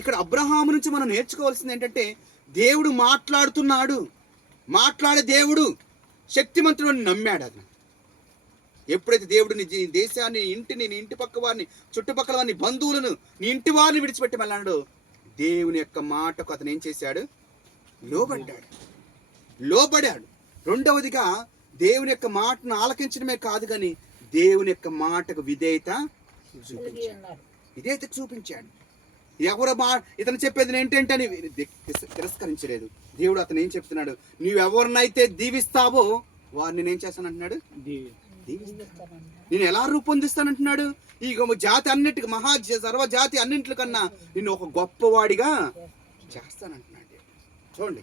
ఇక్కడ అబ్రహాము నుంచి మనం నేర్చుకోవాల్సింది ఏంటంటే, దేవుడు మాట్లాడుతున్నాడు, మాట్లాడే దేవుడు శక్తిమంతుడు అని నమ్మాడు. అది ఎప్పుడైతే దేవుడు నీ దేశాన్ని, ఇంటిని, నీ ఇంటి పక్క వారిని, చుట్టుపక్కల వారిని, బంధువులను, నీ ఇంటి వారిని విడిచిపెట్టి వెళ్ళాడు, దేవుని యొక్క మాటకు అతను ఏం చేశాడు? లోబడాడు. రెండవదిగా దేవుని యొక్క మాటను ఆలకించడమే కాదు కానీ దేవుని యొక్క మాటకు విధేయత చూపించాడు. ఇతను చెప్పేది ఏంటంటే తిరస్కరించలేదు. దేవుడు అతను ఏం చెప్తున్నాడు? నువ్వెవరినైతే దీవిస్తావో వారిని నేను చేస్తానంటున్నాడు, నేను ఎలా రూపొందిస్తానంటున్నాడు? ఈ జాతి అన్నిటికీ, సర్వజాతి అన్నింటికన్నా నిన్ను ఒక గొప్పవాడిగా చేస్తానంటున్నాడు. చూడండి,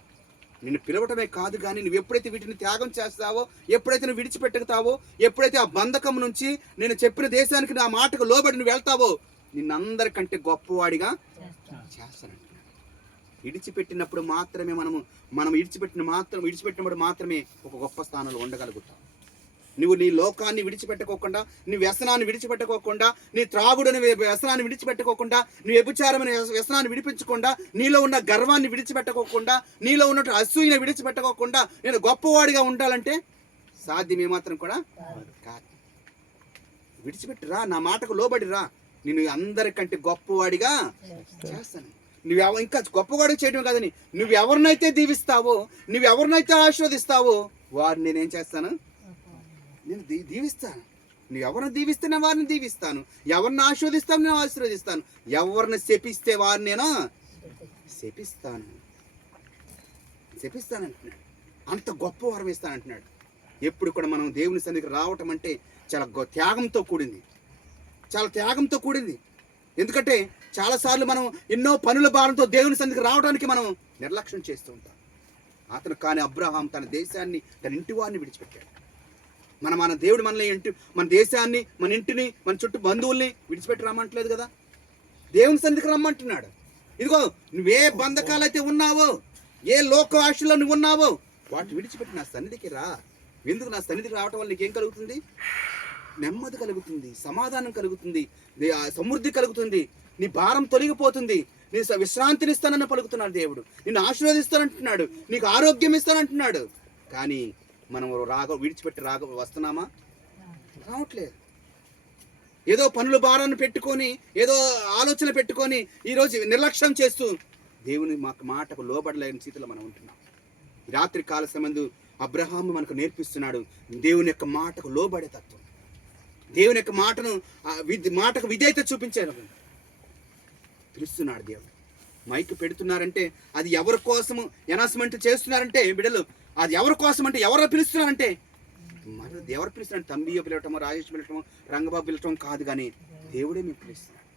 నిన్ను పిలవటమే కాదు కానీ నువ్వు ఎప్పుడైతే వీటిని త్యాగం చేస్తావో, ఎప్పుడైతే నువ్వు విడిచిపెట్టుతావో, ఎప్పుడైతే ఆ బంధకం నుంచి నేను చెప్పిన దేశానికి నా మాటకు లోబడి నువ్వు వెళ్తావో, నిన్నందరికంటే గొప్పవాడిగా చేస్తానంటున్నాడు. విడిచిపెట్టినప్పుడు మాత్రమే మనం విడిచిపెట్టినప్పుడు మాత్రమే ఒక గొప్ప స్థానంలో ఉండగలుగుతాం. నువ్వు నీ లోకాన్ని విడిచిపెట్టుకోకుండా, నీ వ్యసనాన్ని విడిచిపెట్టుకోకుండా, నీ త్రాగుడని వ్యసనాన్ని విడిచిపెట్టుకోకుండా, నీ వ్యభిచారమైన వ్యసనాన్ని విడిపించకుండా, నీలో ఉన్న గర్వాన్ని విడిచిపెట్టుకోకుండా, నీలో ఉన్నట్టు అసూయని విడిచిపెట్టుకోకుండా నేను గొప్పవాడిగా ఉండాలంటే సాధ్యం ఏమాత్రం కూడా కాదు. విడిచిపెట్టిరా, నా మాటకు లోబడిరా, నేను అందరికంటే గొప్పవాడిగా చేస్తాను. ఇంకా గొప్పవాడిగా చేయడం కాదని, నువ్వెవరినైతే దీవిస్తావో, నువ్వెవరినైతే ఆశీర్వదిస్తావో వారిని నేనేం చేస్తాను? నేను దీవిస్తాను. నువ్వు ఎవరిని దీవిస్తే నేను వారిని దీవిస్తాను, ఎవరిని ఆశీర్వదిస్తాను నేను ఆశీర్వదిస్తాను, ఎవరిని శపిస్తే వారిని నేను శపిస్తానంటున్నాడు. అంత గొప్ప వరం ఇస్తానంటున్నాడు. ఎప్పుడు కూడా మనం దేవుని సన్నిధికి రావటం అంటే చాలా త్యాగంతో కూడింది. ఎందుకంటే చాలాసార్లు మనం ఎన్నో పనుల భారంతో దేవుని సన్నిధికి రావడానికి మనం నిర్లక్ష్యం చేస్తూ ఉంటాం. అతను కానీ అబ్రహాం తన దేశాన్ని, తన ఇంటి వారిని విడిచిపెట్టాడు. మన దేవుడు మన దేశాన్ని, మన ఇంటిని, మన చుట్టూ బంధువుల్ని విడిచిపెట్టి రమ్మంటలేదు కదా, దేవుని సన్నిధికి రమ్మంటున్నాడు. ఇదిగో నువ్వే బంధకాలైతే ఉన్నావో, ఏ లోక ఆశల్లో నువ్వు ఉన్నావో వాటి విడిచిపెట్టి నా సన్నిధికి రా. ఎందుకు? నా సన్నిధికి రావటం వల్ల నీకేం కలుగుతుంది? నెమ్మది కలుగుతుంది, సమాధానం కలుగుతుంది, సమృద్ధి కలుగుతుంది, నీ భారం తొలగిపోతుంది, నీ విశ్రాంతినిస్తానని పలుకుతున్నాడు దేవుడు. నిన్ను ఆశీర్వదిస్తానంటున్నాడు, నీకు ఆరోగ్యం ఇస్తానంటున్నాడు. కానీ మనం విడిచిపెట్టి వస్తున్నామా? రావట్లేదు. ఏదో పనుల భారాన్ని పెట్టుకొని, ఏదో ఆలోచన పెట్టుకొని ఈరోజు నిర్లక్ష్యం చేస్తూ దేవుని మాటకు లోబడలేని స్థితిలో మనం ఉంటున్నాం. రాత్రి కాల సమయంలో అబ్రహాము మనకు నేర్పిస్తున్నాడు దేవుని యొక్క మాటకు లోబడే తత్వం, దేవుని యొక్క మాటకు విధేయత చూపించారు పిలుస్తున్నాడు దేవుడు. మైక్ పెడుతున్నారంటే అది ఎవరి కోసం అనౌన్స్మెంట్ చేస్తున్నారంటే బిడ్డలు, అది ఎవరి కోసం అంటే ఎవరు పిలుస్తున్నారంటే ఎవరు పిలుస్తున్నాడు? తంబియో పిలవటమో, రాజేష్ పిలవటమో, రంగబాబు పిలవటం కాదు, కానీ దేవుడే మేము పిలుస్తున్నాడు.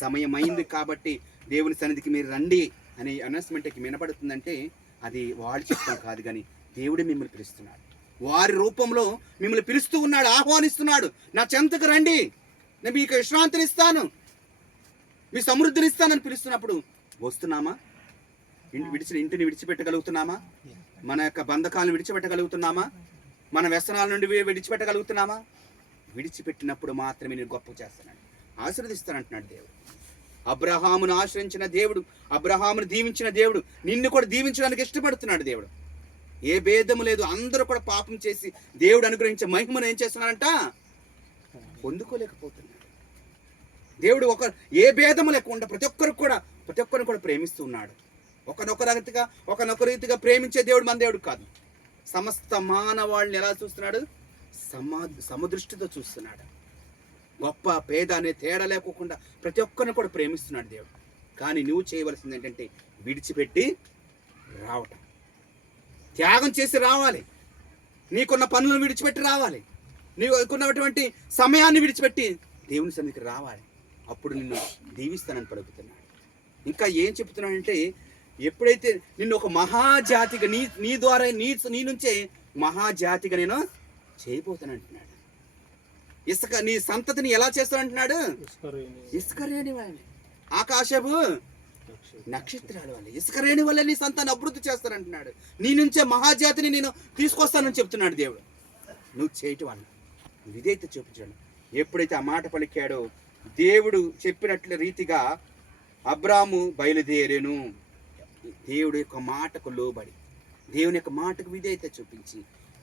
సమయం అయింది కాబట్టి దేవుని సన్నిధికి మీరు రండి అనే అనౌన్స్మెంట్కి వినపడుతుందంటే అది వాళ్ళు చెప్పడం కాదు, కానీ దేవుడే మిమ్మల్ని పిలుస్తున్నాడు. వారి రూపంలో మిమ్మల్ని పిలుస్తూ ఉన్నాడు, ఆహ్వానిస్తున్నాడు. నా చెంతకు రండి, నేను మీకు విశ్రాంతిని ఇస్తాను, మీ సమృద్ధిని ఇస్తానని పిలుస్తున్నప్పుడు వస్తున్నామా? ఇంటిని విడిచిపెట్టగలుగుతున్నామా? మన యొక్క బంధకాలను విడిచిపెట్టగలుగుతున్నామా? మన వ్యసనాల నుండి విడిచిపెట్టగలుగుతున్నామా? విడిచిపెట్టినప్పుడు మాత్రమే నేను గొప్ప చేస్తానండి, ఆశీర్వదిస్తానంటున్నాడు దేవుడు. అబ్రహామును ఆశ్రయించిన దేవుడు, అబ్రహామును దీవించిన దేవుడు నిన్ను కూడా దీవించడానికి ఇష్టపడుతున్నాడు దేవుడు. ఏ భేదము లేదు, అందరూ కూడా పాపం చేసి దేవుడు అనుగ్రహించే మహిమను ఏం చేస్తున్నాడంట? పొందుకోలేకపోతున్నాడు. దేవుడు ఏ భేదము లేకుండా ప్రతి ఒక్కరిని కూడా ప్రేమిస్తూ ఉన్నాడు. ఒకనొక రీతిగా ప్రేమించే దేవుడు మన దేవుడు కాదు. సమస్త మానవాళ్ళని ఎలా చూస్తున్నాడు? సమదృష్టితో చూస్తున్నాడు. గొప్ప పేద అనే తేడా లేకోకుండా ప్రతి ఒక్కరిని కూడా ప్రేమిస్తున్నాడు దేవుడు. కానీ నువ్వు చేయవలసింది ఏంటంటే విడిచిపెట్టి రావటం, త్యాగం చేసి రావాలి. నీకున్న పనులను విడిచిపెట్టి రావాలి, నీకున్నటువంటి సమయాన్ని విడిచిపెట్టి దేవుని సన్నిధికి రావాలి. అప్పుడు నిన్ను దీవిస్తానని పలుకుతున్నాడు. ఇంకా ఏం చెప్తున్నాడంటే, ఎప్పుడైతే నిన్ను ఒక మహాజాతిగా నీ ద్వారా నీ నుంచే మహాజాతిగా నేను చేయబోతానంటున్నాడు. నీ సంతతిని ఎలా చేస్తానంటున్నాడు? ఇసుక రేణి వాళ్ళని, ఆకాశపు నక్షత్రాల వల్ల, ఇసుక రేణి వల్ల నీ సంతాన్ని అభివృద్ధి చేస్తానంటున్నాడు. నీ నుంచే మహాజాతిని నేను తీసుకొస్తానని చెప్తున్నాడు దేవుడు. నువ్వు చేయటం వల్ల విధేయత చూపించాడు. ఎప్పుడైతే ఆ మాట పలికాడో దేవుడు చెప్పినట్లు రీతిగా అబ్రాము బయలుదేరెను. దేవుడి యొక్క మాటకు లోబడి, దేవుని యొక్క మాటకు విధేయత చూపించి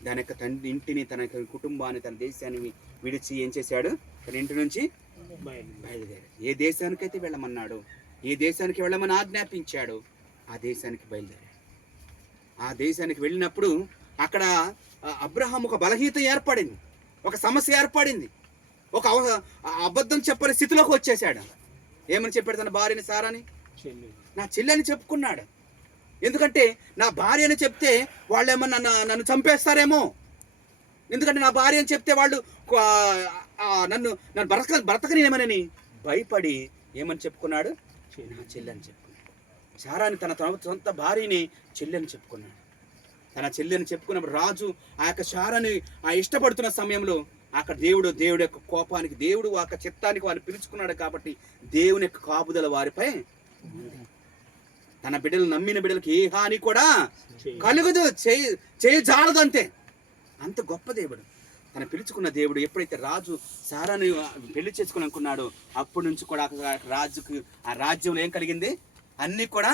దాని యొక్క తండ్రి ఇంటిని, తన యొక్క కుటుంబాన్ని, తన దేశాన్ని విడిచి ఏం చేశాడు? తన ఇంటి నుంచి బయలుదేరాడు. ఏ దేశానికైతే వెళ్ళమన్నాడో, ఏ దేశానికి వెళ్ళమని ఆజ్ఞాపించాడో ఆ దేశానికి బయలుదేరాడు. ఆ దేశానికి వెళ్ళినప్పుడు అక్కడ అబ్రహాం ఒక బలహీనత ఏర్పడింది, ఒక సమస్య ఏర్పడింది, ఒక అబద్ధం చెప్పని స్థితిలోకి వచ్చేసాడు. ఏమని చెప్పాడు తన భార్యని సారాని? నా చెల్లెని చెప్పుకున్నాడు. ఎందుకంటే నా భార్య అని చెప్తే వాళ్ళు ఏమన్నా నన్ను చంపేస్తారేమో, ఎందుకంటే నా భార్య అని చెప్తే వాళ్ళు నన్ను బ్రతకనేమనని భయపడి ఏమని చెప్పుకున్నాడు? నా చెల్లెని చెప్పుకున్నాడు. సారాని తన సొంత భార్యని చెల్లెని చెప్పుకున్నాడు. తన చెల్లెని చెప్పుకున్నప్పుడు రాజు ఆ యొక్క సారాని ఇష్టపడుతున్న సమయంలో అక్కడ దేవుడు యొక్క కోపానికి, దేవుడు ఆ చిత్తానికి వారిని పిలుచుకున్నాడు. కాబట్టి దేవుని యొక్క కాపుదల వారిపై, తన బిడ్డలు నమ్మిన బిడ్డలకి ఏ హాని కూడా కలుగదు, చేయజాలదు. అంతే, అంత గొప్ప దేవుడు. తన పిలుచుకున్న దేవుడు ఎప్పుడైతే రాజు సారాని పెళ్లి చేసుకుని అనుకున్నాడో అప్పటి నుంచి కూడా రాజుకు, ఆ రాజ్యంలో ఏం కలిగింది? అన్నీ కూడా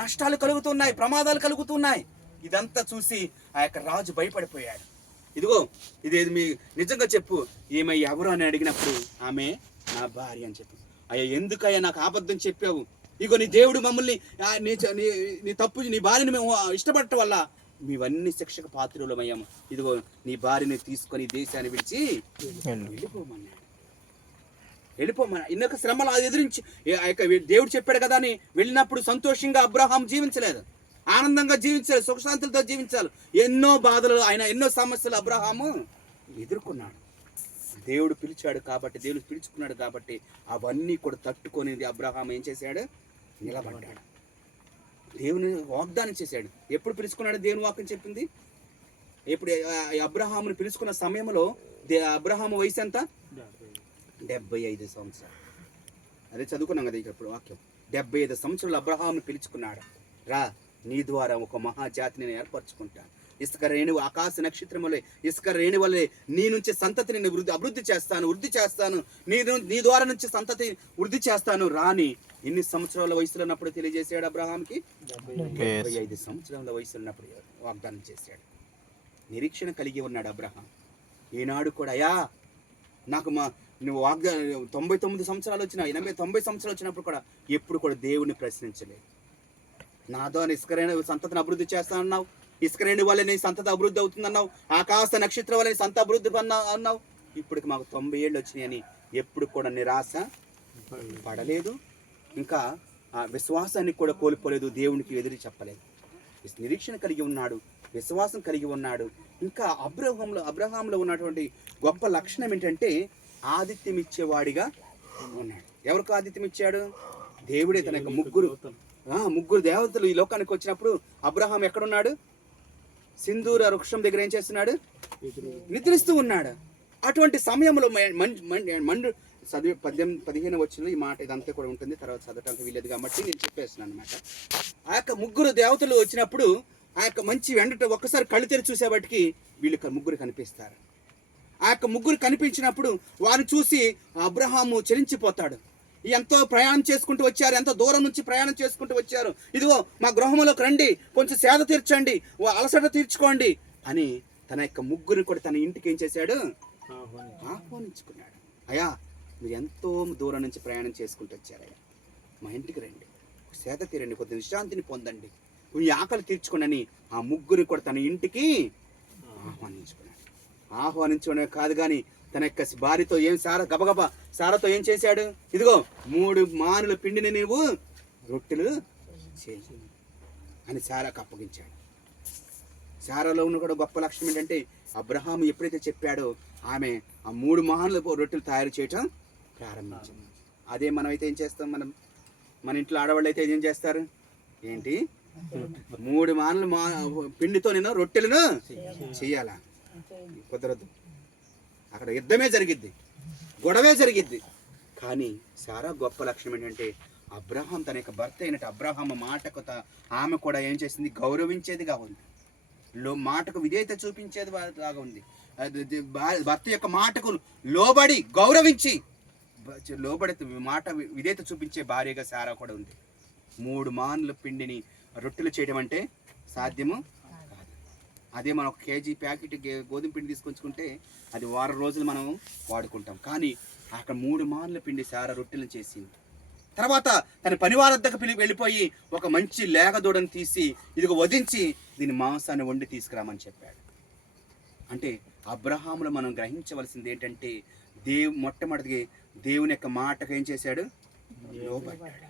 నష్టాలు కలుగుతున్నాయి, ప్రమాదాలు కలుగుతున్నాయి. ఇదంతా చూసి ఆ యొక్క రాజు భయపడిపోయాడు. ఇదిగో ఇదేది మీ నిజంగా చెప్పు, ఏమై ఎవరు అని అడిగినప్పుడు ఆమె నా భార్య అని చెప్పు. అయ్యా ఎందుకయ్యా నాకు అబద్ధం చెప్పావు? ఇగో నీ దేవుడు మమ్మల్ని, నీ తప్పు, నీ భార్యని మేము ఇష్టపడటం వల్ల మేవన్నీ శిక్షకు పాత్రులమయ్యాము. ఇదిగో నీ భార్యని తీసుకొని దేశాన్ని విడిచి వెళ్ళిపోమన్నా. ఇన్నొక శ్రమలు ఎదిరించి దేవుడు చెప్పాడు కదా అని వెళ్ళినప్పుడు సంతోషంగా అబ్రహాం జీవించలేదు, ఆనందంగా జీవించాలి, సుఖశాంతులతో జీవించాలి. ఎన్నో బాధలు, ఆయన ఎన్నో సమస్యలు అబ్రహాము ఎదుర్కొన్నాడు. దేవుడు పిలిచాడు కాబట్టి, దేవుడు పిలుచుకున్నాడు కాబట్టి అవన్నీ కూడా తట్టుకొని అబ్రహాం ఏం చేశాడు? నిలబడ్డాడు. దేవుని వాగ్దానం చేశాడు. ఎప్పుడు పిలుచుకున్నాడు? దేవుని వాక్యం చెప్పింది. ఎప్పుడు అబ్రహాముని పిలుచుకున్న సమయంలో అబ్రహాము వయసు ఎంత? 75 సంవత్సరాలు. అదే చదువుకున్నాం కదా ఇప్పుడు వాక్యం. 75 సంవత్సరాలు అబ్రహాముని పిలుచుకున్నాడు. రా, నీ ద్వారా ఒక మహాజాతిని నేను ఏర్పరచుకుంటాను. ఇసుక రేణువు, ఆకాశ నక్షత్రం వల్లే, ఇసుక రేణు వల్లే నీ నుంచి సంతతిని వృద్ధి చేస్తాను. నీ ద్వారా నుంచి సంతతి వృద్ధి చేస్తాను. రాని ఎన్ని సంవత్సరాల వయసులో ఉన్నప్పుడు తెలియజేశాడు అబ్రహాంకి? 75 సంవత్సరాల వయసులో ఉన్నప్పుడు వాగ్దానం చేశాడు. నిరీక్షణ కలిగి ఉన్నాడు అబ్రహాం. ఈనాడు కూడా అయ్యా నాకు నువ్వు వాగ్దానం 99 సంవత్సరాలు వచ్చినా, 90 సంవత్సరాలు వచ్చినప్పుడు కూడా ఎప్పుడు కూడా దేవుడిని ప్రశ్నించలేదు. నాతో ఇసుకరేణి సంతతిని అభివృద్ధి చేస్తానన్నావు, ఇసుకరేణి వల్ల నీ సంతతి అభివృద్ధి అవుతుందన్నావు, ఆకాశ నక్షత్రం వల్ల నీ సంత అభివృద్ధి అన్నావు. ఇప్పటికి మాకు 90 ఏళ్ళు వచ్చినాయని ఎప్పుడు కూడా నిరాశ పడలేదు. ఇంకా ఆ విశ్వాసాన్ని కూడా కోల్పోలేదు, దేవునికి ఎదురు చెప్పలేదు. నిరీక్షణ కలిగి ఉన్నాడు, విశ్వాసం కలిగి ఉన్నాడు. ఇంకా అబ్రహాంలో ఉన్నటువంటి గొప్ప లక్షణం ఏంటంటే ఆతిథ్యం ఇచ్చేవాడిగా ఉన్నాడు. ఎవరికి ఆతిథ్యం ఇచ్చాడు? దేవుడే. తన యొక్క ముగ్గురు దేవతలు ఈ లోకానికి వచ్చినప్పుడు అబ్రహాం ఎక్కడున్నాడు? సింధూర వృక్షం దగ్గర ఏం చేస్తున్నాడు? నిద్రిస్తూ ఉన్నాడు. అటువంటి సమయంలో చదివి 15 వచ్చిన ఈ మాట ఇదంతా కూడా ఉంటుంది, తర్వాత చదవటానికి వీలేదు కాబట్టి నేను చెప్పేస్తున్నాను అనమాట. ఆ యొక్క ముగ్గురు దేవతలు వచ్చినప్పుడు ఆ యొక్క మంచి వెంట ఒక్కసారి కళ్ళు తెరిచి చూసేవాటికి వీళ్ళు ముగ్గురు కనిపిస్తారు. ఆ యొక్క ముగ్గురు కనిపించినప్పుడు వారిని చూసి అబ్రహాము చలించిపోతాడు. ఎంతో ప్రయాణం చేసుకుంటూ వచ్చారు, ఎంతో దూరం నుంచి ప్రయాణం చేసుకుంటూ వచ్చారు. ఇదిగో మా గృహంలోకి రండి, కొంచెం సేద తీర్చండి, అలసట తీర్చుకోండి అని తన యొక్క ముగ్గురిని కూడా తన ఇంటికి ఏం చేశాడు? ఆహ్వానించుకున్నాడు. అయ్యా మీరు ఎంతో దూరం నుంచి ప్రయాణం చేసుకుంటూ వచ్చారయ్యా, మా ఇంటికి రండి, సేద తీరండి, కొద్ది విశ్రాంతిని పొందండి, మీ ఆకలి తీర్చుకోండి. ఆ ముగ్గురిని కూడా తన ఇంటికి ఆహ్వానించుకునే కాదు కానీ తన యొక్క భార్యతో గబగబా సారాతో ఏం చేశాడు? ఇదిగో 3 మానుల పిండిని నీవు రొట్టెలు చేయి అని సారాకు అప్పగించాడు. సారాలో ఉన్న కూడా గొప్ప లక్ష్యం ఏంటంటే అబ్రహాం ఎప్పుడైతే చెప్పాడో ఆమె ఆ 3 మానుల రొట్టెలు తయారు చేయటం ప్రారంభించింది. అదే మనం అయితే ఏం చేస్తాం? మన ఇంట్లో ఆడవాళ్ళు అయితే ఏం చేస్తారు? ఏంటి 3 మానుల పిండితో నేను రొట్టెలను చెయ్యాలా? కుదరదు. అక్కడ యుద్ధమే జరిగిద్ది, గొడవే జరిగిద్ది. కానీ సారా గొప్ప లక్ష్యం ఏంటంటే అబ్రహాం తన యొక్క భర్త అయినట్టు అబ్రహాం మాటకు ఆమె కూడా ఏం చేసింది? గౌరవించేదిగా ఉంది, మాటకు విధేయత చూపించేది లాగా ఉంది. భర్త యొక్క మాటకు లోబడి గౌరవించి లోబడి మాట విధేయత చూపించే భార్యగా సారా కూడా ఉంది. 3 మానుల పిండిని రొట్టెలు చేయడం అంటే సాధ్యము కాదు. అదే మనం 1 కేజీ ప్యాకెట్ గోధుమ పిండి తీసుకొచ్చుకుంటే అది వారం రోజులు మనం వాడుకుంటాం. కానీ అక్కడ 3 మానుల పిండి సారా రొట్టెలు చేసింది. తర్వాత తన పనివారద్దకు వెళ్ళిపోయి ఒక మంచి లేగదూడను తీసి ఇదిగో వధించి దీని మాంసాన్ని వండి తీసుకురామని చెప్పాడు. అంటే అబ్రహాములో మనం గ్రహించవలసింది ఏంటంటే మొట్టమొదటిగా దేవుని యొక్క మాటకు ఏం చేశాడు? లోబడ్డాడు.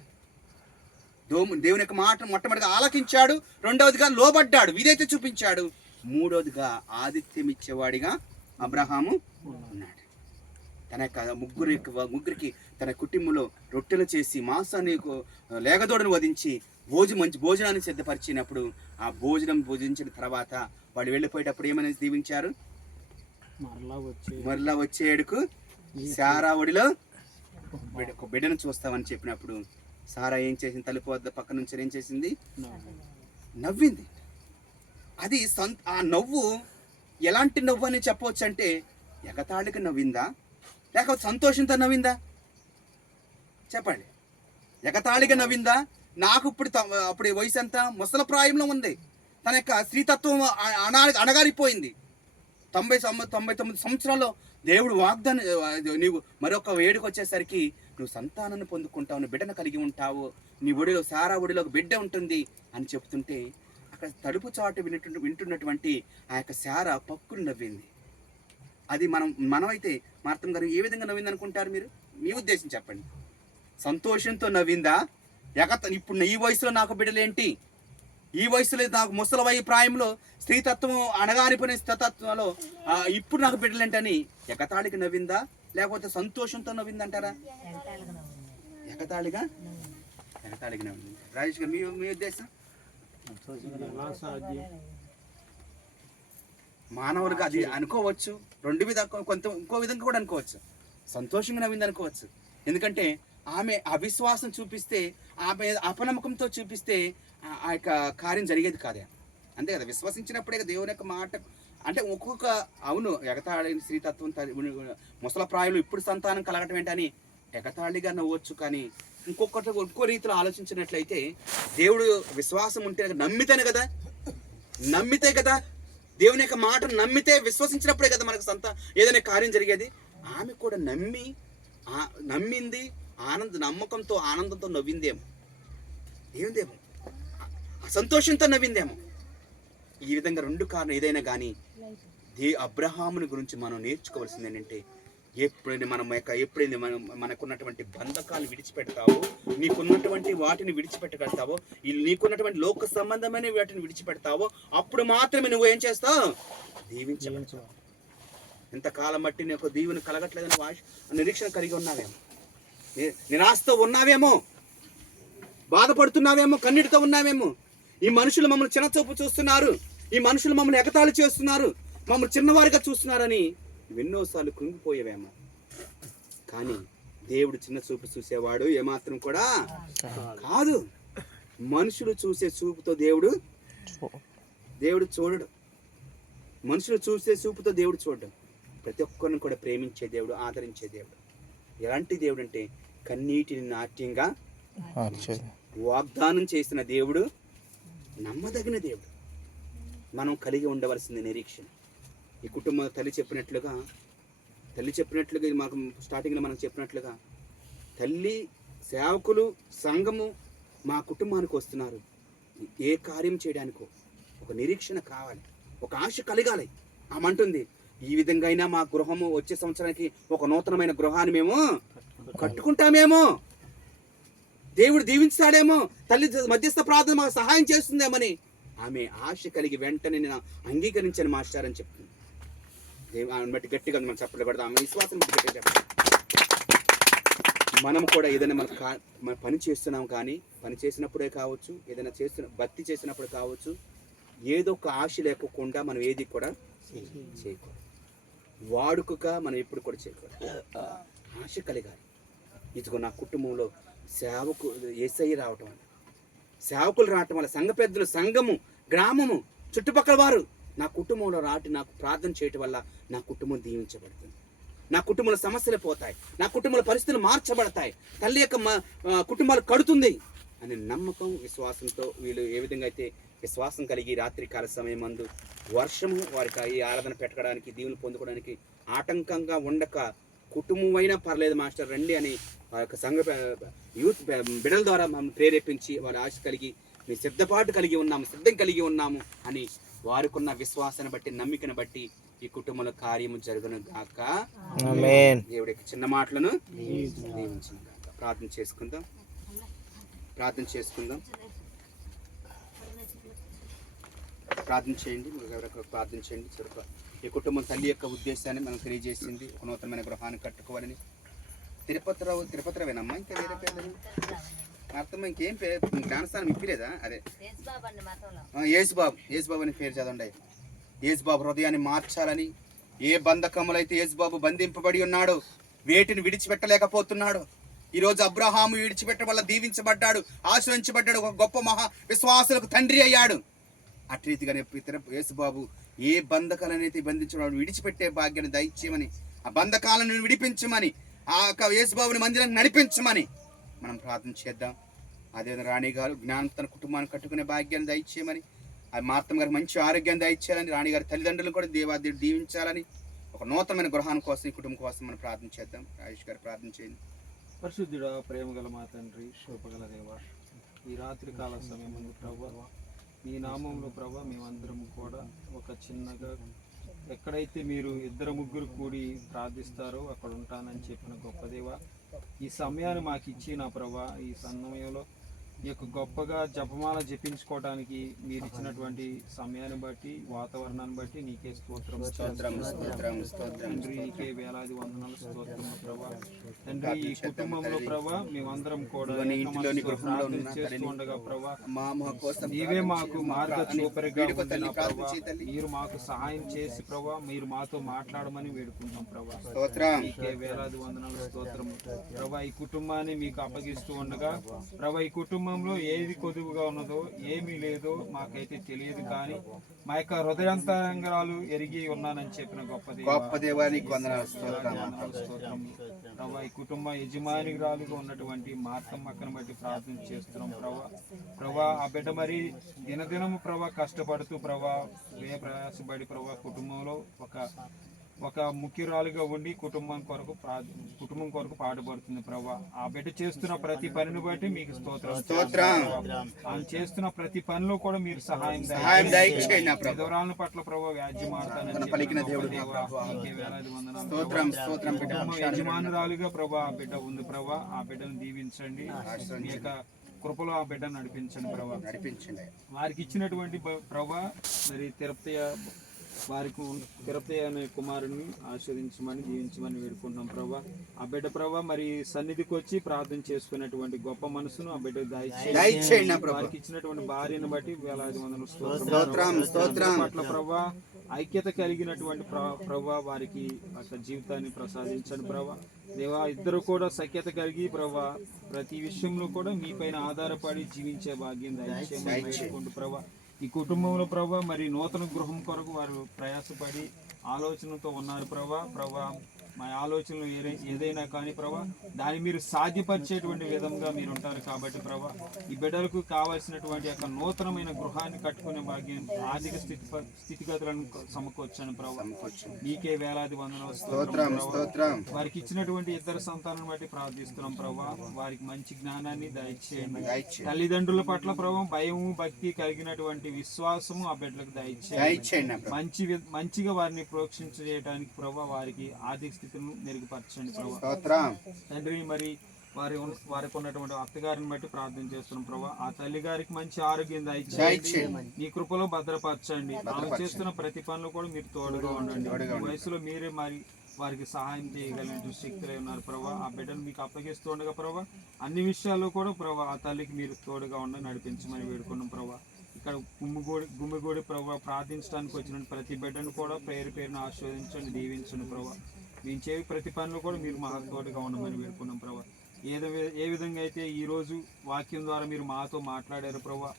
దేవుని యొక్క మాట మొట్టమొదటిగా ఆలకించాడు. రెండవదిగా లోబడ్డాడు, విధేయత చూపించాడు. మూడవదిగా ఆతిథ్యం ఇచ్చేవాడిగా అబ్రహాము ఉన్నాడు. తన యొక్క ముగ్గురికి తన కుటుంబంలో రొట్టెలు చేసి మాంసాన్ని లేగదోడను వధించి మంచి భోజనాన్ని సిద్ధపరిచినప్పుడు ఆ భోజనం భోజించిన తర్వాత వాళ్ళు వెళ్ళిపోయేటప్పుడు ఏమని దీవించారు? మరలా వచ్చేడుకు సారా ఒడిలో ఒక బిడ్డను చూస్తామని చెప్పినప్పుడు సారా ఏం చేసింది? తలుపు వద్ద పక్క నుంచి ఏం చేసింది? నవ్వింది. అది ఆ నవ్వు ఎలాంటి నవ్వు అని చెప్పవచ్చు అంటే ఎగతాళికి నవ్విందా లేకపోతే సంతోషంతో నవ్విందా? చెప్పండి. ఎగతాళిగా నవ్విందా? నాకు అప్పుడు వయసు ఎంత? ముసల ప్రాయంలో ఉంది. తన యొక్క స్త్రీతత్వం అణగారిపోయింది. 99 సంవత్సరాల్లో దేవుడు వాగ్దానం, నీవు మరొక వేడుకు వచ్చేసరికి నువ్వు సంతానాన్ని పొందుకుంటావు, నువ్వు బిడ్డను కలిగి ఉంటావు, నీ ఒడిలో సారా ఒడిలో ఒక బిడ్డ ఉంటుంది అని చెప్తుంటే అక్కడ తలుపు చాటు వింటున్నటువంటి ఆ యొక్క సారా పక్కును నవ్వింది. అది మనమైతే మార్తమ్మ గారు ఏ విధంగా నవ్వింది అనుకుంటారు మీరు? మీ ఉద్దేశం చెప్పండి. సంతోషంతో నవ్విందా? ఇప్పుడు ఈ వయసులో నాకు బిడ్డలేంటి, ఈ వయసులో నాకు ముసలవై ప్రాయంలో స్త్రీతత్వం అణగారిపోయిన స్థితత్వంలో ఇప్పుడు నాకు బిడ్డలేంటని ఎగతాళికి నవ్విందా లేకపోతే సంతోషంతో నవ్విందంటారా? ఎగతాళిగా నవ్వింది. రాజేష్ గారు మీ ఉద్దేశం? మానవులుగా అది అనుకోవచ్చు, రెండు ఇంకో విధంగా కూడా అనుకోవచ్చు. సంతోషంగా నవ్వింది అనుకోవచ్చు. ఎందుకంటే ఆమె అవిశ్వాసం చూపిస్తే, ఆమె అపనమ్మకంతో చూపిస్తే ఆ యొక్క కార్యం జరిగేది కాదే. అంతే కదా, విశ్వసించినప్పుడే దేవుని యొక్క మాట. అంటే ఒక్కొక్క అవును ఎగతాళిన స్త్రీతత్వం ముసల ప్రాయులు ఇప్పుడు సంతానం కలగటం ఏంటని ఎగతాళిగా నవ్వచ్చు. కానీ ఇంకో రీతిలో ఆలోచించినట్లయితే దేవుడు విశ్వాసం ఉంటే నమ్మితేనే కదా దేవుని యొక్క మాటను నమ్మితే విశ్వసించినప్పుడే కదా మనకు ఏదైనా కార్యం జరిగేది. ఆమె కూడా నమ్మింది, నమ్మకంతో ఆనందంతో నవ్విందేమో, ఏమిందేమో సంతోషంతో నవ్విందేమో. ఈ విధంగా రెండు కారణం ఏదైనా కానీ అబ్రహాముని గురించి మనం నేర్చుకోవాల్సింది ఏంటంటే ఎప్పుడైనా మనకున్నటువంటి బంధకాలు విడిచిపెడతావో, నీకున్నటువంటి వాటిని విడిచిపెట్టగలుగుతావో, నీకున్నటువంటి లోక సంబంధమైన వాటిని విడిచిపెడతావో అప్పుడు మాత్రమే నువ్వు ఏం చేస్తావు? దీవించగలుగుతావు. ఎంతకాలం బట్టి నీకు దీవెన కలగట్లేదని నిరీక్షణ కలిగి ఉన్నావేమో, నిరాశతో ఉన్నావేమో, బాధపడుతున్నావేమో, కన్నీటితో ఉన్నావేమో. ఈ మనుషులు మమ్మల్ని చిన్నచూపు చూస్తున్నారు, ఈ మనుషులు మమ్మల్ని ఎగతాళి చేస్తున్నారు, మమ్మల్ని చిన్నవారిగా చూస్తున్నారని ఎన్నోసార్లు కృంగిపోయేవేమో. కానీ దేవుడు చిన్న చూపు చూసేవాడు ఏమాత్రం కూడా కాదు. మనుషులు చూసే చూపుతో దేవుడు చూడడు. మనుషులు చూసే చూపుతో దేవుడు చూడడం. ప్రతి ఒక్కరిని కూడా ప్రేమించే దేవుడు, ఆదరించే దేవుడు. ఎలాంటి దేవుడు అంటే కన్నీటిని నాట్యంగా వాగ్దానం చేసిన దేవుడు, నమ్మదగిన దేవుడు. మనం కలిగి ఉండవలసింది నిరీక్షణ. ఈ కుటుంబం తల్లి చెప్పినట్లుగా మాకు స్టార్టింగ్లో మనం చెప్పినట్లుగా తల్లి, సేవకులు, సంఘము మా కుటుంబానికి వస్తున్నారు. ఏ కార్యం చేయడానికో ఒక నిరీక్షణ కావాలి, ఒక ఆశ కలిగాలి. ఆమంటుంది ఈ విధంగా అయినా మా గృహము వచ్చే సంవత్సరానికి ఒక నూతనమైన గృహాన్ని మేము కట్టుకుంటామేమో, దేవుడు దీవించాడేమో, తల్లి మధ్యస్థ ప్రార్థన మాకు సహాయం చేస్తుందేమని ఆమె ఆశ కలిగి వెంటనే నేను అంగీకరించాను మాస్టర్ అని చెప్తుంది. ఆమెను బట్టి గట్టిగా మనం చెప్పలు పడతాం, ఆమె విశ్వాసం బట్టి గట్టిగా చెప్పాలి. మనం కూడా ఏదైనా మన పని చేస్తున్నాం, కానీ పని చేసినప్పుడే కావచ్చు, ఏదైనా భక్తి చేసినప్పుడు కావచ్చు, ఏదో ఒక ఆశ లేకుండా మనం ఏది కూడా చేయకూడదు. వాడుకగా మనం ఎప్పుడు కూడా చేయకూడదు. ఆశ కలిగాలి. ఇదిగో నా కుటుంబంలో యేసయ్య రావటం వల్ల, సేవకులు రావటం వల్ల, సంఘ పెద్దలు, సంఘము, గ్రామము, చుట్టుపక్కల వారు నా కుటుంబంలో నాకు ప్రార్థన చేయటం వల్ల నా కుటుంబం దీవించబడుతుంది. నా కుటుంబంలో సమస్యలు పోతాయి, నా కుటుంబంలో పరిస్థితులు మార్చబడతాయి, తల్లి యొక్క కుటుంబాలు కడుతుంది అనే నమ్మకం విశ్వాసంతో వీళ్ళు ఏ విధంగా అయితే విశ్వాసం కలిగి రాత్రికాల సమయం మందు వర్షము వారికి ఈ ఆరాధన పెట్టడానికి దీవులు పొందుకోవడానికి ఆటంకంగా ఉండక కుటుంబం అయినా పర్లేదు మాస్టర్ రండి అని ఆ యొక్క సంఘ యూత్ బిడ్డల ద్వారా మనం ప్రేరేపించి వారి ఆశ కలిగి మీ సిద్ధపాటు కలిగి ఉన్నాము, సిద్ధం కలిగి ఉన్నాము అని వారికున్న విశ్వాసాన్ని బట్టి నమ్మికను బట్టి ఈ కుటుంబంలో కార్యము జరుగును గాక. ఆమేన్. దేవుడికి చిన్న మాటలను దీవించును గాక. ప్రార్థన చేసుకుందాం. ప్రార్థన చేయండి. ప్రార్థన చేయండి. ఈ కుటుంబం తల్లి యొక్క ఉద్దేశాన్ని మనం తెలియజేసింది. ఒక నూతనమైన గృహాన్ని కట్టుకోవాలని. తిరుపతిరావేనమ్మా, ఇంకా వేరే పేరు అర్థం ఇంకేం పేరు జ్ఞానస్థానం ఇప్పిలేదా? అదే యేసుబాబు అని పేరు చదవండి. యేసుబాబు హృదయాన్ని మార్చాలని, ఏ బంధకములైతే యేసుబాబు బంధింపబడి ఉన్నాడో వేటిని విడిచిపెట్టలేకపోతున్నాడు. ఈరోజు అబ్రహాము విడిచిపెట్ట వల్ల దీవించబడ్డాడు, ఆశ్రయించబడ్డాడు, ఒక గొప్ప మహా విశ్వాసులకు తండ్రి అయ్యాడు. అటు రీతిగానే యేసుబాబు ఏ బంధకాలనైతే బంధించడం విడిచిపెట్టే భాగ్యాన్ని దయచేయమని, ఆ బంధకాలను విడిపించమని, ఆ యొక్క యేసుబాబుని మందిరాన్ని నడిపించమని మనం ప్రార్థన చేద్దాం. అదేవిధంగా రాణి గారు జ్ఞానం తన కుటుంబాన్ని కట్టుకునే భాగ్యాన్ని దయచేయమని, ఆ మార్తమ్మ గారికి మంచి ఆరోగ్యాన్ని దయచేయాలని, రాణి గారి తల్లిదండ్రులు కూడా దేవాదేవుడు దీవించాలని, ఒక నూతనమైన గృహాన్ని కోసం ఈ కుటుంబం కోసం మనం ప్రార్థన చేద్దాం. ఆయుష్ గారు ప్రార్థన చేయండి. పరిశుద్ధుడా, ప్రేమగల మా తండ్రి, శోభగల దేవ, ఈ రాత్రి కాల సమయం ప్రభా మీ నామంలో ప్రభా మేమందరం కూడా ఒక చిన్నగా ఎక్కడైతే మీరు ఇద్దరు ముగ్గురు కూడి ప్రార్థిస్తారో అక్కడ ఉంటానని చెప్పిన గొప్ప దేవ, ఈ సమయాన్ని మాకు ఇచ్చి నా ప్రభా ఈ సమయంలో ఈ యొక్క గొప్పగా జపమాల జపించుకోవడానికి మీరు ఇచ్చినటువంటి సమయాన్ని బట్టి, వాతావరణాన్ని బట్టి నీకే స్తోత్రం తండ్రి, నీకే వేలాది వందనాలు స్తోత్రం ప్రభా. తండ్రి, ఈ కుటుంబంలో ప్రభా మేమందరం కూడా చేస్తుండగా ప్రభా నీవే మాకు మార్గ చూపరిగా ఉండిన ప్రభా, మీరు మాకు సహాయం చేసి ప్రభా మీరు మాతో మాట్లాడమని వేడుకుంటాం ప్రభా. నీకే వేలాది వందనాలు స్తోత్రం ప్రభా. ఈ కుటుంబాన్ని మీకు అప్పగిస్తూ ఉండగా ప్రభా, ఈ కుటుంబంలో ఏది కొదువుగా ఉన్నదో ఏమీ లేదో మాకైతే తెలియదు, కానీ మా యొక్క హృదయాంతరంగాలు ఎరిగి ఉన్నానని చెప్పిన గొప్ప దేవానికి స్తోత్రం ప్రభా. ఈ కుటుంబ యజమానిరాలుగా ఉన్నటువంటి మార్తమ్మక్కను బట్టి ప్రార్థన చేస్తున్నాం ప్రభా. ఆ బిడ్డ మరి దినదినము ప్రభా కష్టపడుతూ ప్రభా ప్రయాసపడి ప్రభా కుటుంబంలో ఒక ముఖ్యురాలుగా ఉండి కుటుంబం కొరకు పాటుపడుతుంది ప్రభా. ఆ బిడ్డ చేస్తున్న ప్రతి పనిని బట్టి మీకు స్తోత్రం. ఆయన చేస్తున్న ప్రతి పనిలో కూడా మీరు సహాయం విధవరాల పట్ల ప్రభా వ్యాజ్యం యజమానురాలుగా ప్రభా ఆ బిడ్డ ఉంది ప్రభా. ఆ బిడ్డను దీవించండి, మీ యొక్క కృపలో ఆ బిడ్డను నడిపించండి ప్రభా. వారికి ఇచ్చినటువంటి ప్రభా మరి తిరుపతి అనే కుమారుని ఆశీర్వదించమని దీవించమని వేడుకుంటున్నాం ప్రభా. ఆ బిడ్డ ప్రభా మరి సన్నిధికి వచ్చి ప్రార్థన చేసుకునేటువంటి గొప్ప మనసును ఆ బిడ్డ దయచేయండి. వారికి ఇచ్చినటువంటి భార్యను బట్టి వేలాది వందలు స్తోత్రం పట్ల ప్రభా ఐక్యత కలిగినటువంటి ప్రభా వారికి జీవితాన్ని ప్రసాదించండి ప్రభా. దేవా, ఇద్దరు కూడా సఖ్యత కలిగి ప్రభా ప్రతి విషయంలో కూడా మీ పైన ఆధారపడి జీవించే భాగ్యం దయచేయమని వేడుకుంటూ ప్రభా. ఈ కుటుంబంలో ప్రభా మరి నూతన గృహం కొరకు వారు ప్రయాసపడి ఆలోచనతో ఉన్నారు ప్రభా. మా ఆలోచనలు ఏదైనా కానీ ప్రభా దాన్ని మీరు సాధ్యపరిచేటువంటి విధంగా మీరు ఉంటారు కాబట్టి ప్రభా ఈ బిడ్డలకు కావాల్సినటువంటి యొక్క నూతనమైన గృహాన్ని కట్టుకునే భాగ్యం, ఆర్థిక స్థితిగతులను సమకూర్చండి ప్రభా. నీకే వేలాది వందనాలు. వారికి ఇచ్చినటువంటి ఇద్దరు సంతానం బట్టి ప్రార్థిస్తున్నాం ప్రభా. వారికి మంచి జ్ఞానాన్ని దయచేయండి. తల్లిదండ్రుల పట్ల ప్రభా భయము భక్తి కలిగినటువంటి విశ్వాసము ఆ బిడ్డలకు దయచేయండి. మంచిగా వారిని ప్రోక్షించడానికి ప్రభా వారికి ఆర్థిక స్థితిని మెరుగుపరచండి ప్రభా. తండ్రి, మరి వారికి ఉన్నటువంటి అత్తగారిని బట్టి ప్రార్థన చేస్తున్నాం ప్రభా. ఆ తల్లి గారికి మంచి ఆరోగ్యం దయచేయండి, నీ కృపలో భద్రపరచండి. ఆమె చేస్తున్న ప్రతి పనులు కూడా మీరు తోడుగా ఉండండి. ఈ వయసులో మీరే మరి వారికి సహాయం చేయగలిగిన శక్తులై ఉన్నారు ప్రభా. ఆ బిడ్డను మీకు అప్పగిస్తూ ఉండగా ప్రభా అన్ని విషయాల్లో కూడా ప్రభా ఆ తల్లికి మీరు తోడుగా ఉండి నడిపించమని వేడుకున్నాం ప్రభా. ఇక్కడ గుమ్మిగూడి ప్రభా ప్రార్థించడానికి వచ్చిన ప్రతి బిడ్డను కూడా పేరును ఆస్వాదించండి, దీవించండి ప్రభా. మేము చేయ ప్రతి పనులు కూడా మీరు మా తోడుగా ఉండమని వేడుకున్నాం ప్రభా. ఏ విధంగా అయితే ఈరోజు వాక్యం ద్వారా మీరు మాతో మాట్లాడారు ప్రభా.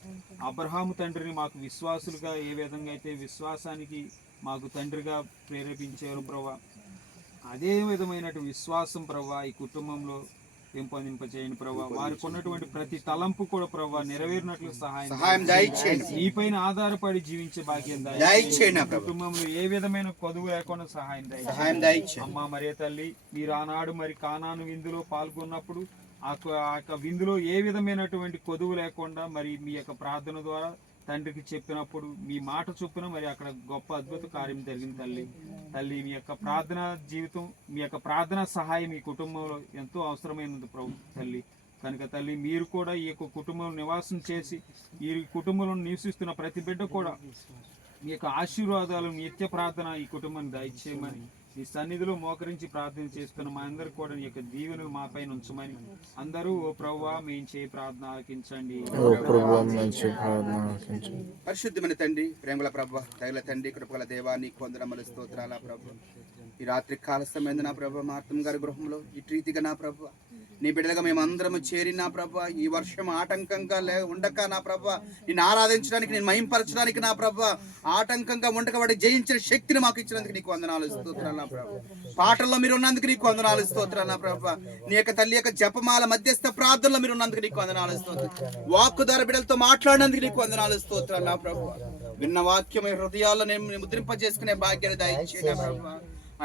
అబ్రహాము తండ్రిని మాకు విశ్వాసులుగా ఏ విధంగా అయితే విశ్వాసానికి మాకు తండ్రిగా ప్రేరేపించారు ప్రభా. అదే విధమైన విశ్వాసం ప్రభా ఈ కుటుంబంలో పెంపొందింప చేయండి ప్రభా. వారికి ఉన్నటువంటి ప్రతి తలంపు కూడా ప్రభా నెరవేరినట్లు సహాయం దయచేయండి. నీపైన ఆధారపడి జీవించే భాగ్యం దయచేయండి. కుటుంబంలో ఏ విధమైన కొదువు లేకుండా సహాయం దయచేయండి. అమ్మ మరియ తల్లి, మీరు ఆనాడు మరి కానాను విందులో పాల్గొన్నప్పుడు ఆ యొక్క విందులో ఏ విధమైనటువంటి కొదువు లేకుండా మరి మీ యొక్క ప్రార్థన ద్వారా తండ్రికి చెప్పినప్పుడు మీ మాట చొప్పున మరి అక్కడ గొప్ప అద్భుత కార్యం జరిగింది తల్లి. మీ యొక్క ప్రార్థన జీవితం, మీ యొక్క ప్రార్థన సహాయం ఈ కుటుంబంలో ఎంతో అవసరమైనది ప్రభు తల్లి. కనుక తల్లి, మీరు కూడా ఈ యొక్క కుటుంబంలో నివాసం చేసి ఈ కుటుంబంలో నివసిస్తున్న ప్రతి బిడ్డ కూడా మీ యొక్క ఆశీర్వాదాలు, నిత్య ప్రార్థన ఈ కుటుంబాన్ని దయచేయమని, ఈ సన్నిధిలో మోకరించి ప్రార్థన చేస్తున్న మా అందరికి కూడా నీ యొక్క దీవెనలు మా పైన ఉంచమని అందరూ ఓ ప్రభువా మేము చేయి ప్రార్థన ఆలకించండి. పరిశుద్ధమైన తండ్రి, ప్రేమల ప్రభు, దయల తండ్రి, కృపగల దేవా, నీకు వందనములు స్తోత్రాల ప్రభు. ఈ రాత్రి కాల సమయం నా ప్రభు మార్తం గారి గృహంలో ఇటు రీతిగా నా ప్రభు నీ బిడ్డలుగా మేము అందరము చేరిన ప్రభు, ఈ వర్షం ఆటంకంగా ఉండక నా ప్రభు నిన్ను ఆరాధించడానికి, నేను మహింపరచడానికి నా ప్రభు ఆటంకంగా ఉండక వాడి జయించిన శక్తిని మాకు ఇచ్చినందుకు నీకు వందనాలు స్తోత్రాలు నా ప్రభు. పాటల్లో మీరు ఉన్నందుకు నీకు వందనాలు స్తోత్రాలు నా ప్రభు. నీ యొక్క తల్లి యొక్క జపమాల మధ్యస్థ ప్రార్థనలో మీరు ఉన్నందుకు నీకు వందనాలు స్తోత్రం. వాక్కు ద్వారా బిడ్డలతో మాట్లాడినందుకు నీకు వందనాలు స్తోత్రాలు నా ప్రభు. విన్న వాక్యం హృదయాల్లో నేను ముద్రింప చేసుకునే భాగ్యాన్ని దయచేయండి నా ప్రభు.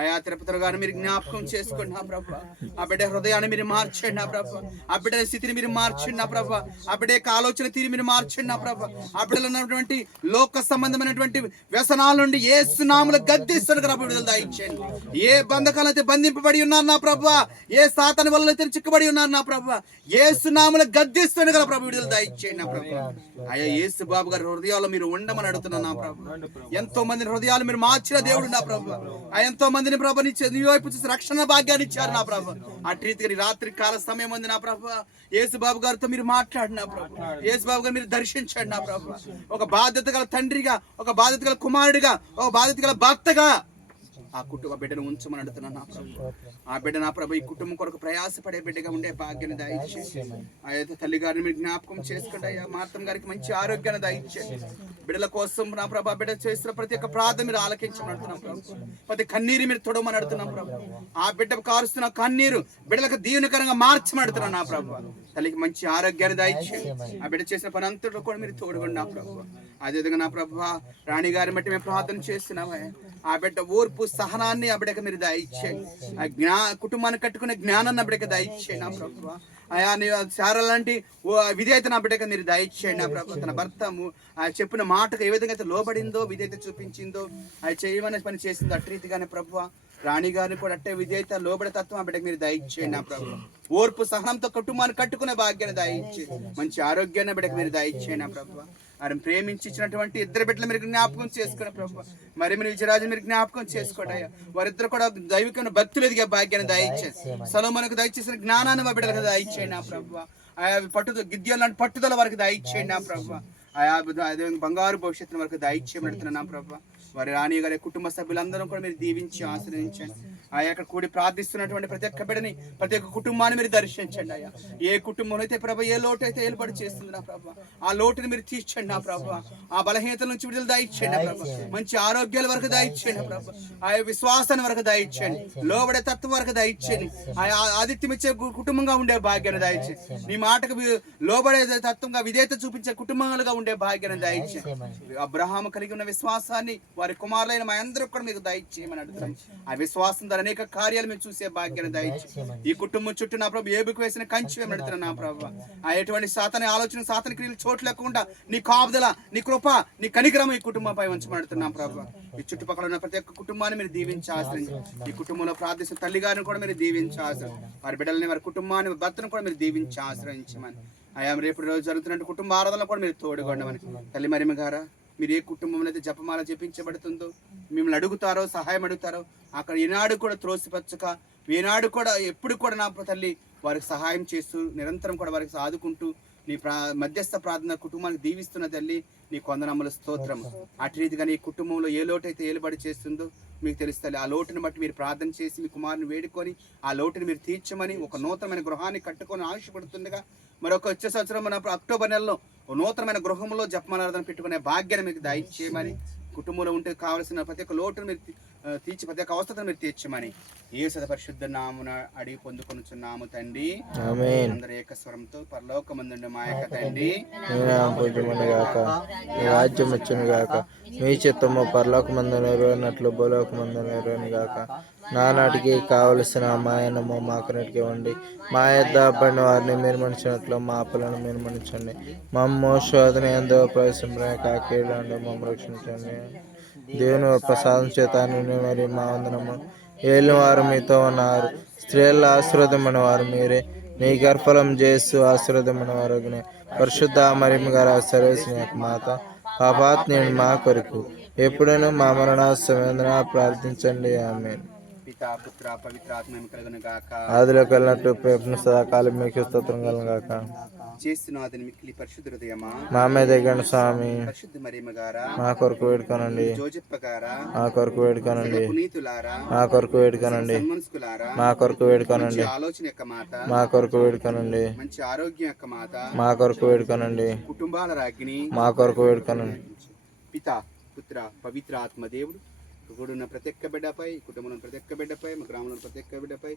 ఆయా తిరుపతి గారిని మీరు జ్ఞాపకం చేసుకోండి నా ప్రభు. ఆ బిడ్డ హృదయాన్ని మీరు మార్చండి నా ప్రభు. ఆ బిడ్డ స్థితిని మీరు మార్చండి నా ప్రభు. ఆ బిడ్డ యొక్క ఆలోచన తీరి మీరు మార్చండి నా ప్రభు. ఆ బిడ్డలో ఉన్నటువంటి లోక సంబంధమైనటువంటి వ్యసనాల నుండి యేసు నామములో గద్దిస్తున్న ప్రభు విడుదల దయచేయండి. ఏ బంధకాలైతే బంధింపబడి ఉన్నారు నా ప్రభు, ఏ సాతాను వల్ల అయితే చిక్కబడి ఉన్నారు నా ప్రభు, యేసు నామములో గద్దిస్తున్న గల ప్రభు విడుదల దయచేయండి నా ప్రభు. అయ్యా యేసు బాబు గారి హృదయాల్లో మీరు ఉండమని అడుగుతున్నాను నా ప్రభు. ఎంతో మంది హృదయాలు మీరు మార్చిన దేవుడు నా ప్రభు. ఎంతో మందిని ప్రభు నీ వైపు చూసి రక్షణ భాగ్యాన్ని ఇచ్చారు నా ప్రభు. అటు రీతిగా రాత్రి కాల సమయం ఉంది నా ప్రభు. యేసు బాబు గారితో మీరు మాట్లాడి నా ప్రభు. యేసు బాబు గారు మీరు దర్శించండి నా ప్రభు. ఒక బాధ్యత గల తండ్రిగా, ఒక బాధ్యత గల కుమారుడిగా, ఒక బాధ్యత గల భర్తగా ఆ కుటుంబ బిడ్డను ఉంచమని అడుగుతున్నాను నా ప్రభు. ఆ బిడ్డ నా ప్రభు ఈ కుటుంబం కొరకు ప్రయాసపడే బిడ్డగా ఉండే భాగ్యాన్ని దయచేసి అయితే తల్లి గారిని మీరు జ్ఞాపకం చేసుకోండి అయ్యా. మార్తం గారికి మంచి ఆరోగ్యాన్ని దయచేసి బిడ్డల కోసం నా ప్రభు బిడ్డ చేస్తున్న ప్రతి ఒక్క ప్రార్థన మీరు ఆలకించమని అడుగుతున్నాం ప్రభు. ప్రతి కన్నీరు మీరు తొడమని అడుగుతున్నాం ప్రభు. ఆ బిడ్డ కారుస్తున్న కన్నీరు బిడ్డలకు దీవెనకరంగా మార్చమని అడుగుతున్నాను నా ప్రభు. తల్లికి మంచి ఆరోగ్యాన్ని దయచేసి ఆ బిడ్డ చేసిన పని అంతట్లో కూడా మీరు తోడుకోండి నా ప్రభు. అదేవిధంగా నా ప్రభు రాణి గారిని బట్టి మేము ప్రార్థన చేస్తున్నావా. ఆ బిడ్డ ఓర్పు సహనాన్ని ఆ బిడ్డకి మీరు దయచేయండి. ఆ కుటుంబాన్ని కట్టుకునే జ్ఞానాన్ని ఆ బిడ్డకి దయచేయండి నా ప్రభు. ఆయా శార లాంటి విధేయత నా బిడ్డకి మీరు దయచేయండి నా ప్రభు. తన భర్త చెప్పిన మాటకు ఏ విధంగా అయితే లోబడిందో, విధేయత చూపించిందో, అది చేయమనే పని చేసిందో అటు రీతిగానే ప్రభు రాణి గారిని కూడా అట్టే విధేయత లోబడే తత్వం ఆ బిడ్డకి మీరు దయచేయండి నా ప్రభు. ఓర్పు సహనంతో కుటుంబాన్ని కట్టుకునే భాగ్యాన్ని దయచేయండి. మంచి ఆరోగ్యాన్ని బిడ్డకి మీరు దయచేయండి నా ప్రభు. వారిని ప్రేమించి ఇచ్చినటువంటి ఇద్దరు బిడ్డలు మీరు జ్ఞాపకం చేసుకునే ప్రభు. మరి మీరు విజయరాజు మీరు జ్ఞాపకం చేసుకోండి అయ్యా. వారిద్దరు కూడా దైవికమైన భక్తులు ఎదిగే భాగ్యాన్ని దయచేసి సొలొమోనుకు దయచేసిన జ్ఞానాన్ని మా బిడ్డలకు దయచేయండి నా ప్రభు. ఆయా పట్టుదల గిద్యోను లాంటి పట్టుదల వారికి దయచేయండి నా ప్రభు. ఆయా బంగారు భవిష్యత్తును వరకు దయచేయబడుతున్నా నా ప్రభు. వారి రాణి గారి కుటుంబ సభ్యులందరూ కూడా మీరు దీవించి ఆశ్రయించండి. ఆయా అక్కడ కూడి ప్రార్థిస్తున్నటువంటి ప్రతి ఒక్క బిడ్డని, ప్రతి ఒక్క కుటుంబాన్ని మీరు దర్శించండి అయ్యా. ఏ కుటుంబం అయితే ప్రభు ఏ లోటు అయితే ఏర్పాటు చేస్తుంది నా ప్రభు, ఆ లోటుని మీరు తీర్చండి నా ప్రభు. ఆ బలహీనతల నుంచి విడుదల దయచేయండి నా ప్రభు. మంచి ఆరోగ్యాల వరకు దయచేయండి ప్రభు. ఆయా విశ్వాసాన్ని వరకు దయచేయండి. లోబడే తత్వం వరకు దయచేయండి. ఆయా ఆదిత్యం ఇచ్చే కుటుంబంగా ఉండే భాగ్యాన్ని దయచేయండి. నీ మాటకు లోబడే తత్వంగా విధేయత చూపించే కుటుంబాలుగా ఉండే భాగ్యాన్ని దయచేయండి. అబ్రహాము కలిగి ఉన్న విశ్వాసాన్ని వారి కుమారులైన మా అందరూ కూడా మీకు దయచేయమని అడుగుతున్నాం. ఆ విశ్వాసం ద్వారా అనేక కార్యాలు మేము చూసే భాగ్యాన్ని దయచేయండి. ఈ కుటుంబం చుట్టూ నా ప్రభు ఏబుకు వేసిన కంచి మేము అడుగుతున్నాం నా ప్రభు. ఆ ఎటువంటి సాతాని ఆలోచన, సాతాని క్రియలు చోటు లేకుండా నీ కాపుదల, నీ కృప, నీ కనికరం ఈ కుటుంబంపై ఉంచమని అడుగుతున్నాం ప్రభు. ఈ చుట్టుపక్కల ఉన్న ప్రతి ఒక్క కుటుంబాన్ని మీరు దీవించి ఆశ్రయించండి. ఈ కుటుంబంలో ప్రార్థిస్తున్న తల్లి గారిని కూడా మీరు దీవించి ఆశ్రయించండి. వారి బిడ్డలని, వారి కుటుంబాన్ని, భర్తను కూడా మీరు దీవించి ఆశ్రయించమని. ఆయా రేపు రోజు జరుగుతున్న కుటుంబ ఆరాధనలో కూడా మీరు తోడుగొండమని. తల్లి మరియమ్మ గారా, మీరు ఏ కుటుంబంలో అయితే జపమాల జపించబడుతుందో, మిమ్మల్ని అడుగుతారో, సహాయం అడుగుతారో, అక్కడ ఈనాడు కూడా త్రోసిపచ్చక, ఈనాడు కూడా ఎప్పుడు కూడా నా తల్లి వారికి సహాయం చేస్తూ నిరంతరం కూడా వారికి ఆదుకుంటూ నీ మధ్యస్థ ప్రార్థన కుటుంబానికి దీవిస్తున్న తల్లి నీ వందనముల స్తోత్రం. అటు రీతిగా నీ కుటుంబంలో ఏ లోటు అయితే ఏలుబడి చేస్తుందో మీకు తెలుస్తుంది. ఆ లోటుని బట్టి మీరు ప్రార్థన చేసి మీ కుమారుని వేడుకొని ఆ లోటుని మీరు తీర్చమని, ఒక నూతనమైన గృహాన్ని కట్టుకొని ఆశపడుతుండగా మరొక వచ్చే సంవత్సరం మన అక్టోబర్ నెలలో నూతనమైన గృహంలో జపమాలారాధన పెట్టుకునే భాగ్యాన్ని మీకు దయచేయమని కుటుంబంలో ఉంటే కావాల్సిన ప్రతి ఒక్క లోటును మీరు తీర్చి ప్రతి ఒక్క అవసరతను మీరు తీర్చమని యేసు పరిశుద్ధ నామమున అడిగి పొందుకొనుచున్నాము తండ్రి. ఆమేన్. అందరూ ఏకస్వరంతో పరలోకమందుండే మా యొక్క తండ్రి, నీ నామం పూజ్యమును గాక, నీ రాజ్యం వచ్చును గాక, మీ చిత్తము పరలోకమందు నెరవేరినట్లు భూలోకమందు నెరవేరును గాక. నానాటికి కావలసిన మాయనము మాకు నెటికివ్వండి. మా యొద్ద పడిన వారిని మీరు మన్నించినట్లు మా అప్పులను మీరు మన్నించండి. మమ్ము శోధన యందు ప్రవేశింపక కీడు నుండి మమ్ము రక్షించండి. దేవుని ప్రసాదం చేత నిన్ను మరి మా వందనము. ఏలిన వారు మీతో ఉన్నారు, స్త్రీల ఆశీర్వదమైన వారు మీరే. నీ గర్భఫలం చేస్తూ ఆశీర్వదమైన వారు పరిశుద్ధ మరియమ్మ గారు సర్వేశ్వరుని యొక్క మాత, పాపాత్ములైన మా కొరకు ఎప్పుడైనా మా మరణ సమయంలో ప్రార్థించండి. ఆమేన్. పితా పుత్ర పవిత్రాత్మ కలుగును గాక. ఆదిలో కలిగినట్టు ప్రేమ సదాకాలం మీకు స్తోత్రం కలుగును గాక. చేస్తున్నదని మిక్కిలి పరిశుద్ధ హృదయమా, మా మీద దిగండి స్వామి, పరిశుద్ధ మరియమ్మ గారా, మా కొరకు వేడుకొనండి. జోజప్ప గారా, మా కొరకు వేడుకొనండి. పునీతులారా, మా కొరకు వేడుకొనండి. సన్మనస్కులారా, మా కొరకు వేడుకొనండి. మంచి ఆలోచన యొక్క మాత, మా కొరకు వేడుకొనండి. మంచి ఆరోగ్యం యొక్క మాత, మా కొరకు వేడుకొనండి. కుటుంబాల రాజ్ఞి, మా కొరకు వేడుకొనండి. పితా పుత్ర పవిత్ర ఆత్మ దేవుడు కూడున్న ప్రతి ఒక్క బిడ్డపై, కుటుంబంలో ప్రతి ఒక్క బిడ్డపై, మా గ్రామంలో ప్రతి ఒక్క బిడ్డపై